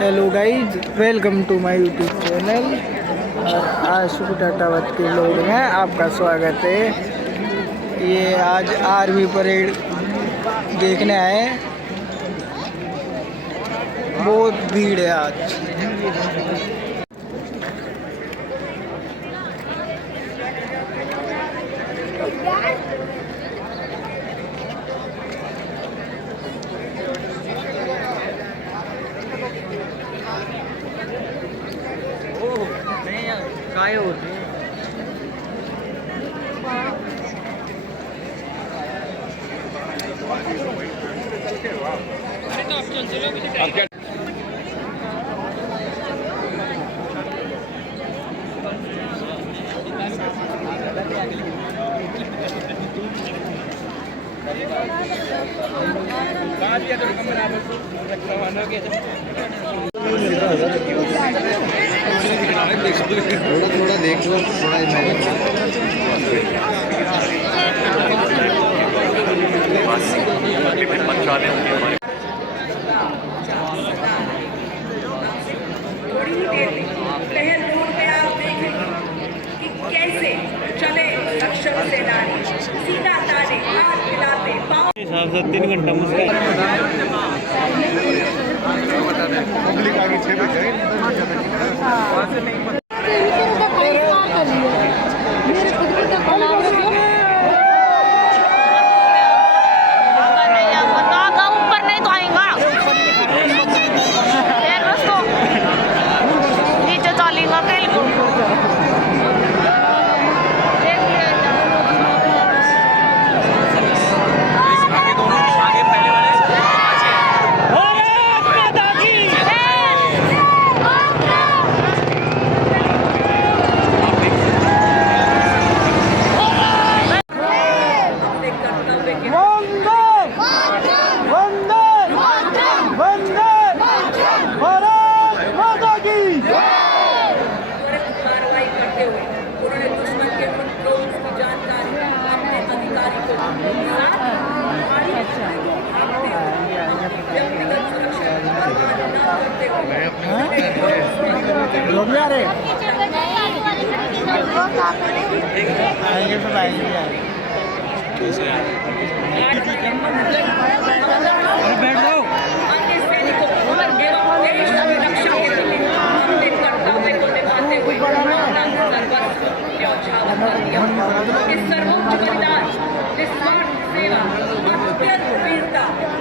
Hello guys, welcome to my YouTube channel. और आशु टाटावत के blog में आपका स्वागत है। ये आज आर्मी परेड देखने आए। बहुत भीड़ है आज। काय होते थोड़ा देख लो, थोड़ा कैसे चले अक्षर सेनानी, सीना ताने, हाथ मिलाते, पाँव 3 घंटा मुश्किल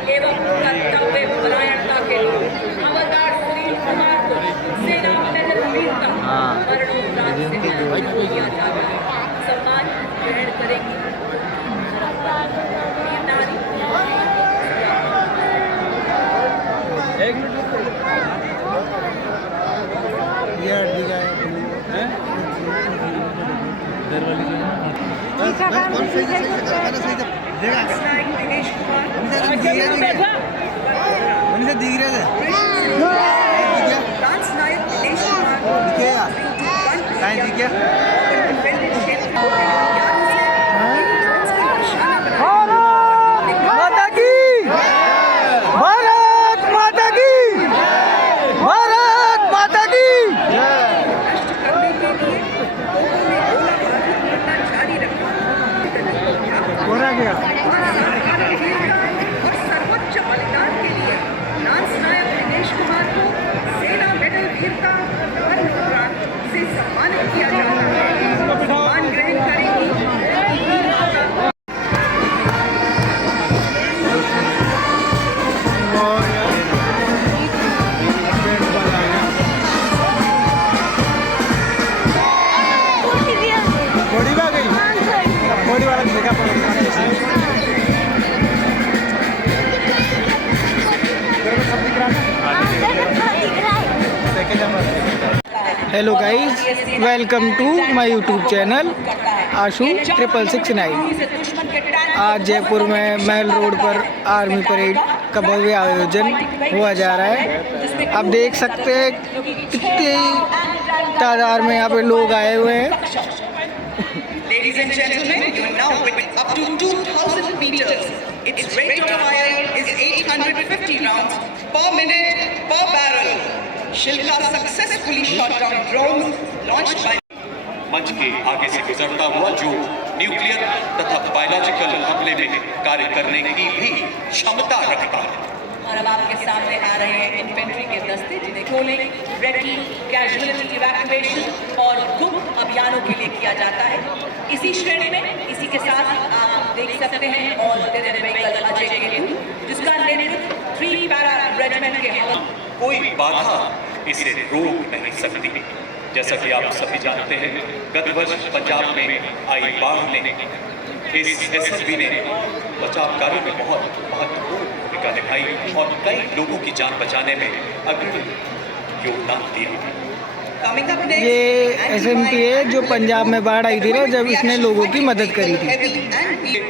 एवं कर्तव्य परायणता के लिए हवलदार सुनील कुमार को सेना मेडल वीरता मरणोपरांत से किया जाता है। सम्मान ग्रहण करेंगी hello guys, welcome to my YouTube channel Ashu 666। आज जयपुर में महल रोड पर आर्मी परेड का भव्य आयोजन हुआ जा रहा है। आप देख सकते हैं कितनी तादाद में यहाँ पे लोग आए हुए हैं। Ladies and gentlemen, you are now with up to 2,000 meters. Its rate of fire is 850 rounds per minute per barrel. Shilka successfully shot down drones launched by मंच के आगे से गुजरता हुआ जो न्यूक्लियर तथा बायोलॉजिकल हमले में कार्य करने की भी क्षमता रखता है। और अब आपके सामने आ रहे हैं इन्फेंट्री के दस्ते जिन्हें ट्रोलिंग, रेकी, कैजुअलिटी इवैक्यूएशन और गुप्त अभियानों के लिए किया जाता है। इसी श्रेणी में इसी के साथ आप देख सकते हैं all terror vehicle Ajay Ketu, जिसका नेतृत्व 3 पैरा रेजिमेंट के कोई बाधा इसे रोक नहीं सकती। जैसा कि आप सभी जानते हैं, गत वर्ष पंजाब में आई बाढ़ ने इस एसएसबी ने बचाव कार्य में बहुत महत्वपूर्ण भूमिका निभाई और कई लोगों की जान बचाने में अग्रणी योगदान दिया। ये एसएमटी है जो पंजाब में बाढ़ आई थी ना, जब इसने लोगों की मदद करी थी।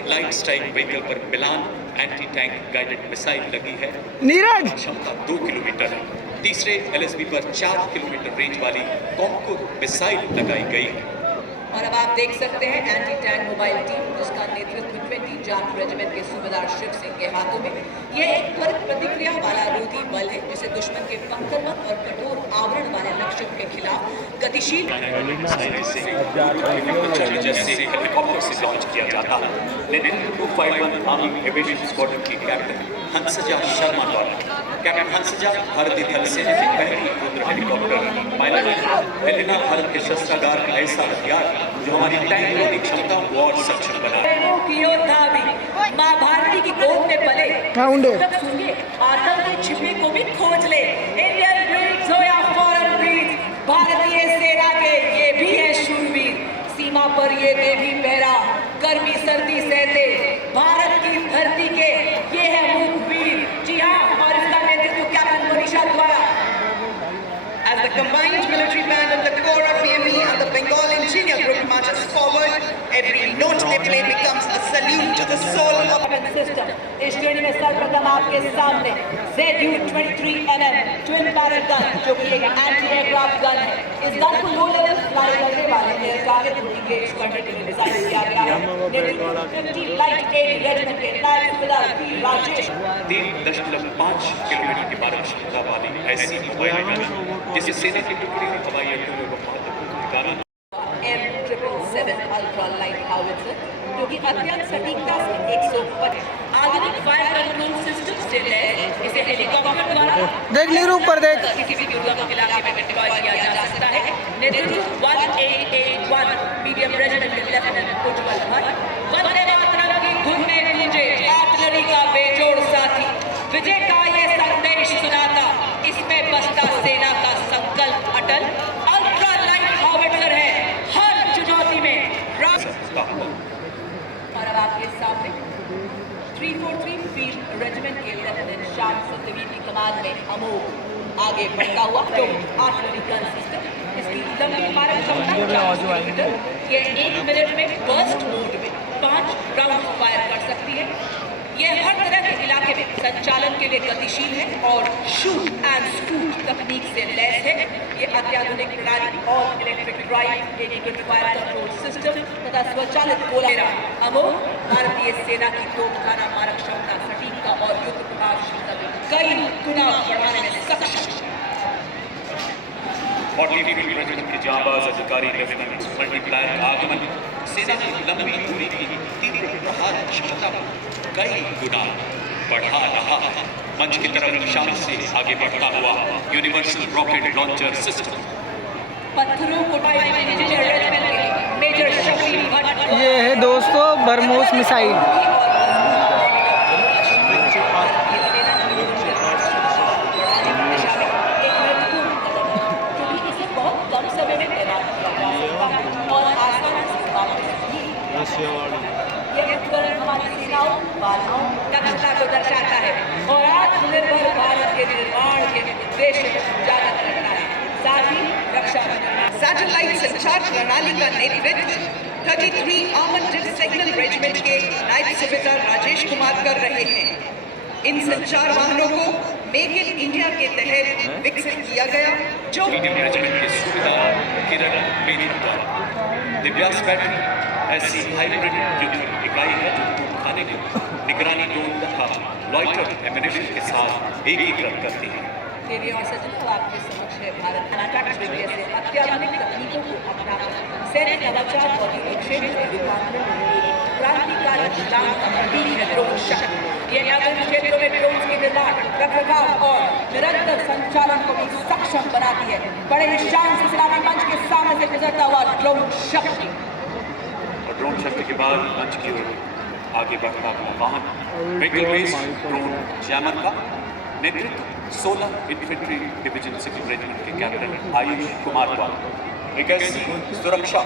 लाइट स्ट्राइक व्हीकल पर मिलान एंटी टैंक गाइडेड मिसाइल लगी है। नीरज क्षमता 2 किलोमीटर है। तीसरे एलएसबी पर 4 किलोमीटर रेंज वाली कॉन्कुर मिसाइल लगाई गई है। और अब आप देख सकते हैं एंटी टैंक मोबाइल टीम, जिसका नेतृत्व 20 जाट रेजिमेंट के सूबेदार शिव सिंह के हाथों में। यह एक त्वरित प्रतिक्रिया वाला रोधी बल है जिसे दुश्मन के पंकरमत और कठोर आवरण वाले लक्ष्यों के खिलाफ गतिशील जैसे हेलीकॉप्टर से लॉन्च किया जाता है। नेतृत्व 251 आर्मी एविएशन स्क्वाड्रन की कैप्टन हंसजा शर्मा द्वारा। कैप्टन हंसजा भारतीय थल सेना की पहली रुद्र हेलीकॉप्टर पायलट है। हेलिना भारत के शस्त्रागार का ऐसा हथियार जो हमारी टैंक रोधी क्षमता को और सक्षम बना। योद्धा भी माँ भारती की गोद में पले, तब सुनिए आतंक के छिपे को भी खोज ले। इंडियन ब्रीड्स हो या फॉरेन ब्रीड्स, भारतीय सेना के ये भी है शूरवीर। सीमा पर ये देवी पहरा, गर्मी सर्दी सहते भारत की धरती के ये है मुखबीर। जी हाँ, और इसका नेतृत्व कैप्टन मनीषा द्वारा। as the combined military band of the Corps of the ME and the Bengal Engineer Group marches forward, every note they play becomes a salute to the soul of system. इस श्रेणी में सर्वप्रथम आपके सामने ZU-23mm twin barrel gun, जो कि एक anti aircraft gun है। इस गन को लो लेवल फ्लाई करने वाले एयर टारगेट को इंगेज करने के लिए डिजाइन किया गया है। नेतृत्व 50 लाइट एयर रेजिमेंट के नायक सूबेदार राजेश। 3.5 किलोमीटर की मारक क्षमता वाली ऐसी मोबाइल गन जिसे सेना की टुकड़ी में हवाई अड्डों में महत्वपूर्ण भूमिका M777 अल्ट्रा लाइट हाउवित्जर, जो कि अत्यंत सटीकता से 125 आधुनिक फायर कंट्रोल सिस्टम से लैस इसे हेलीकॉप्टर द्वारा देख नीरू ऊपर देख। किसी भी दुर्गम इलाके में डिप्लॉय किया जा सकता है। नेतृत्व 1881 मीडियम रेजिमेंट के लेफ्टिनेंट उज्जवल भट्ट। वंदे मातरम की धुन में गूंजे आर्टिलरी का बेजोड़ साथी, विजय का ये संदेश सुनाता, इसमें बसता सेना का संकल्प अटल। अल्ट्रा लाइट हाउवित्जर है हर चुनौती में। और अब आपके सामने 343 फील्ड रेजिमेंट के लेफ्टिनेंट श्याम सतवीर की कमान में अमोघ आगे बढ़ता हुआ जो आर्टिलरी गन सिस्टम। इसकी लंबी मारक क्षमता 40 किलोमीटर। ये 1 मिनट में बर्स्ट मोड में 5 राउंड फायर कर सकती है। यह हर तरह के इलाके में संचालन के लिए गतिशील है और शूट एंड स्कूट तकनीक से लैस है। ये अत्याधुनिक प्रणाली और इलेक्ट्रिक ड्राइव, एकीकृत फायर कंट्रोल सिस्टम तथा स्वचालित गोला अमोघ भारतीय सेना की तोपखाना मारक क्षमता, सटीकता और युद्ध प्रभावशीलता में कई गुना बढ़ाने में सक्षम। 40 रेजिमेंट के जांबाज अधिकारी लेफ्टिनेंट मल्टीप्लायर का आगमन सेना की लंबी दूरी की तीव्र प्रहार क्षमता को कई गुना बढ़ा रहा है। मंच की तरफ शान से आगे बढ़ता हुआ यूनिवर्सल रॉकेट लॉन्चर सिस्टम। पत्थरों को मेजर शफी भट्ट। ये है दोस्तों बरमोस मिसाइल। दक्षता को दर्शाता है और आत्मनिर्भर भारत के निर्माण के उद्देश्य को उजागर करता है। साथ ही रक्षा सैटेलाइट संचार प्रणाली का नेतृत्व 33 आर्मर्ड सिग्नल रेजिमेंट के नायब सूबेदार राजेश कुमार कर रहे हैं। इन संचार वाहनों को मेक इन इंडिया के तहत विकसित किया गया, जो मीडियम रेजिमेंट के सूबेदार किरण बेदी द्वारा। दिव्यास बैटरी ऐसी हाइब्रिड युद्ध इकाई है जो खाने को निगरानी ड्रोन तथा लॉइटर एमिनेशन के साथ एकीकृत करती है। देवी और सज्जनों, आपके समक्ष है भारत अनाटक जैसे अत्याधुनिक तकनीकों को अपनाकर सैन्य नवाचार और युद्ध क्षेत्र में रूपांतरण में एक क्रांतिकारी छलांग का प्रतीक है ड्रोन शक्ति। ये नगर क्षेत्रों में ड्रोन के निर्माण, रखरखाव और निरंतर संचालन को भी सक्षम बनाती है। बड़े ही शान से सलामी मंच के सामने से गुजरता हुआ ड्रोन शक्ति। और ड्रोन शक्ति के बाद मंच की ओर आगे बढ़ता हुआ वाहन व्हीकल बेस ड्रोन जैमर का नेतृत्व 16 इन्फेंट्री डिवीजन सिविल रेजिमेंट के कैप्टन आयुष कुमार द्वारा एक ऐसी सुरक्षा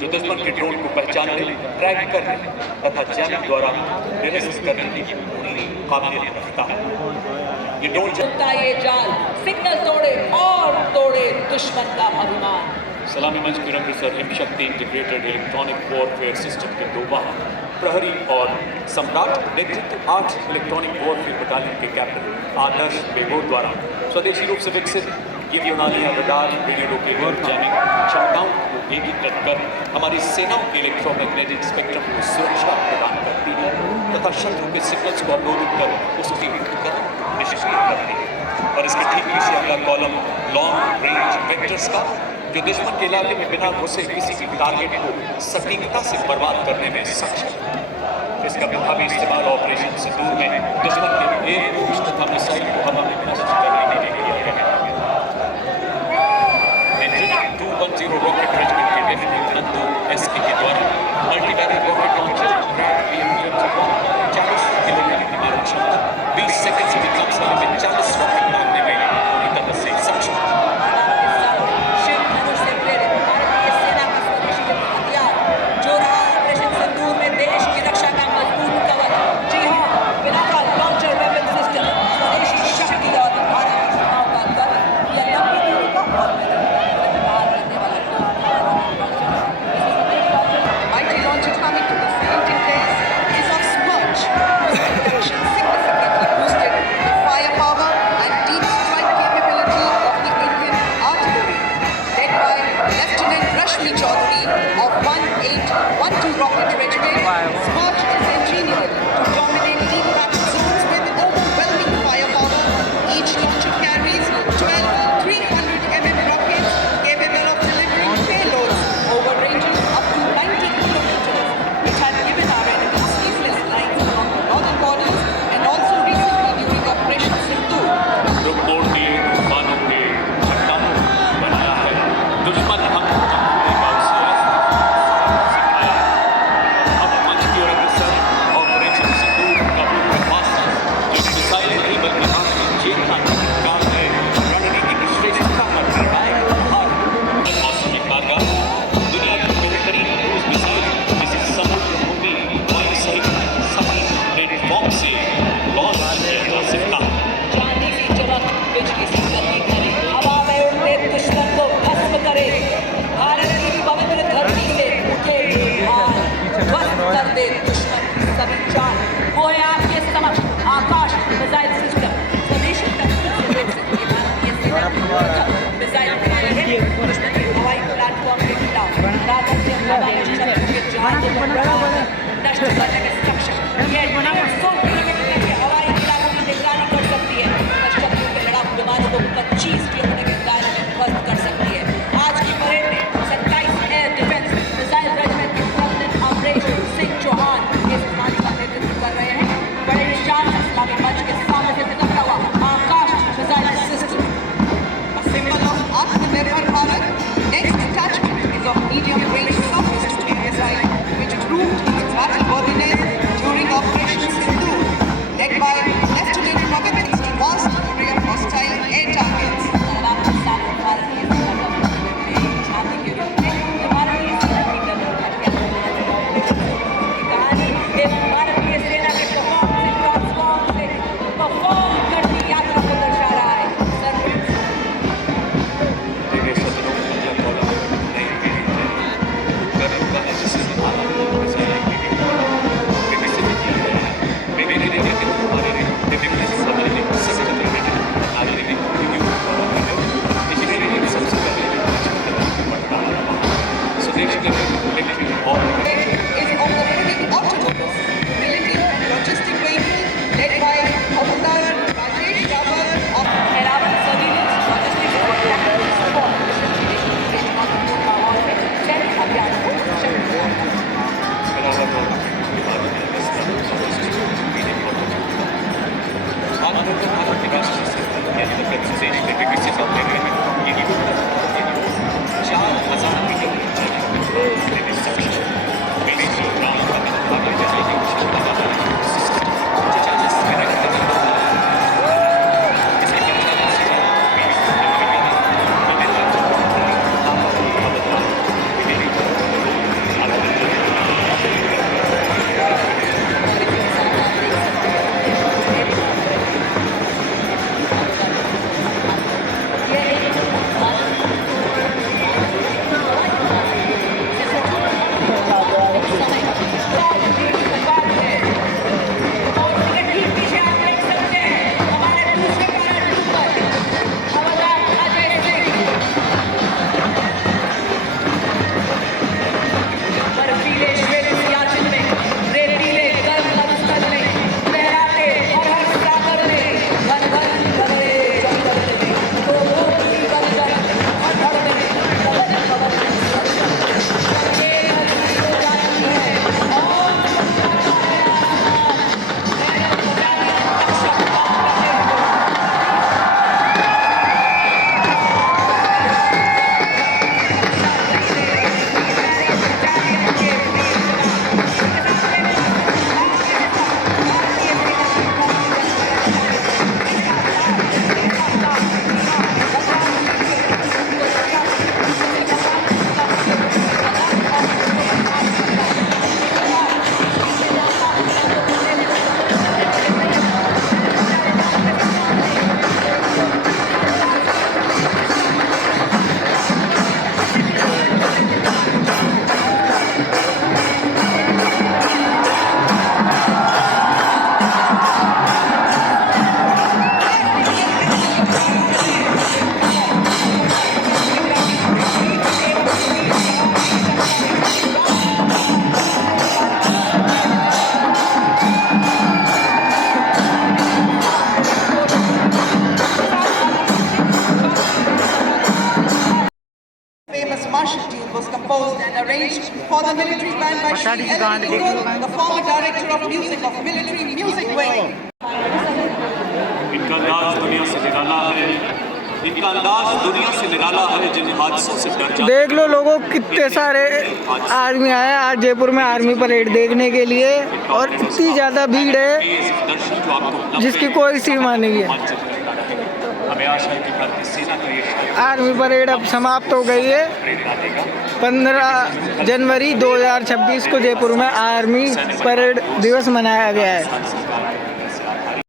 जो दुश्मन के ड्रोन को पहचानने, ट्रैक करने तथा जैमिंग द्वारा निरस्त करने की पूरी काबिलियत रखता है। ये ड्रोन चलता ये जाल, सिग्नल तोड़े और तोड़े दुश्मन का अभिमान। सलामी मंच की अमृतसर हिम शक्ति इंटीग्रेटेड इलेक्ट्रॉनिक वॉरफेयर सिस्टम के 2 वाहन प्रहरी और सम्राट नेतृत्व 8 इलेक्ट्रॉनिक वॉरफेयर बटालियन के कैप्टन आदर्श बेगोर द्वारा स्वदेशी रूप से विकसित ये प्रणालियां रडार, रेडियो लोकेटर, जैमिंग क्षमताओं को एकीकृत कर हमारी सेनाओं के इलेक्ट्रोमैग्नेटिक स्पेक्ट्रम को सुरक्षा प्रदान करती है तथा शत्रु के सिग्नल्स को अवरोधित कर उसके उपकरण को निष्क्रिय करती है। और इसके ठीक पीछे अगला कॉलम लॉन्ग रेंज वेक्टर्स का जो दुश्मन के इलाके में बिना घुसे किसी भी टारगेट को सटीकता से बर्बाद करने में सक्षम है। इसका प्रभावी इस्तेमाल ऑपरेशन सिंदूर में दुश्मन के एयरफोर्स तथा मिसाइल को हवा में नष्ट करने के लिए किया गया है। 210 रॉकेट रेजिमेंट के डेफिनेट नंदू एसके के द्वारा मल्टी बैरल रॉकेट लॉन्चर ब्रैड BM-21 40 किलोमीटर की मारक क्षमता 20 सेकंड से भी कम समय में 40 रॉकेट दागने में पूरी तरह से सक्षम है। शिव धनुष से प्रेरित भारतीय सेना का स्वदेशी हथियार जो रहा ऑपरेशन सिंदूर में देश की रक्षा का मजबूत कवच। जी हाँ, पिनाका लॉन्चर वेपन सिस्टम स्वदेशी महाराष्ट्र से यानी उत्तर प्रदेश में विकसित होते हुए ये 4,000 मीटर ऊंचाई में सभी विदेशी ग्राम का भाग्य जाने की क्षमता वाला सिस्टम 50 मिनट तक इसके कैमरा से famous martial tune was composed and arranged for the military band by Shri L. Guru, the former director of music of Military Music Wing. इनका अंदाज दुनिया से निराला है, इनका अंदाज दुनिया से निराला है, जिन हादसों से डर जाते देख लो लोगों, कितने सारे आर्मी आए हैं आज जयपुर में आर्मी परेड देखने के लिए, और इतनी ज़्यादा भीड़ है जिसकी कोई सीमा नहीं है। हमें आशा है कि भारतीय सेना का ये आर्मी परेड अब समाप्त हो गई है। 15 जनवरी 2026 को जयपुर में आर्मी परेड दिवस मनाया गया है।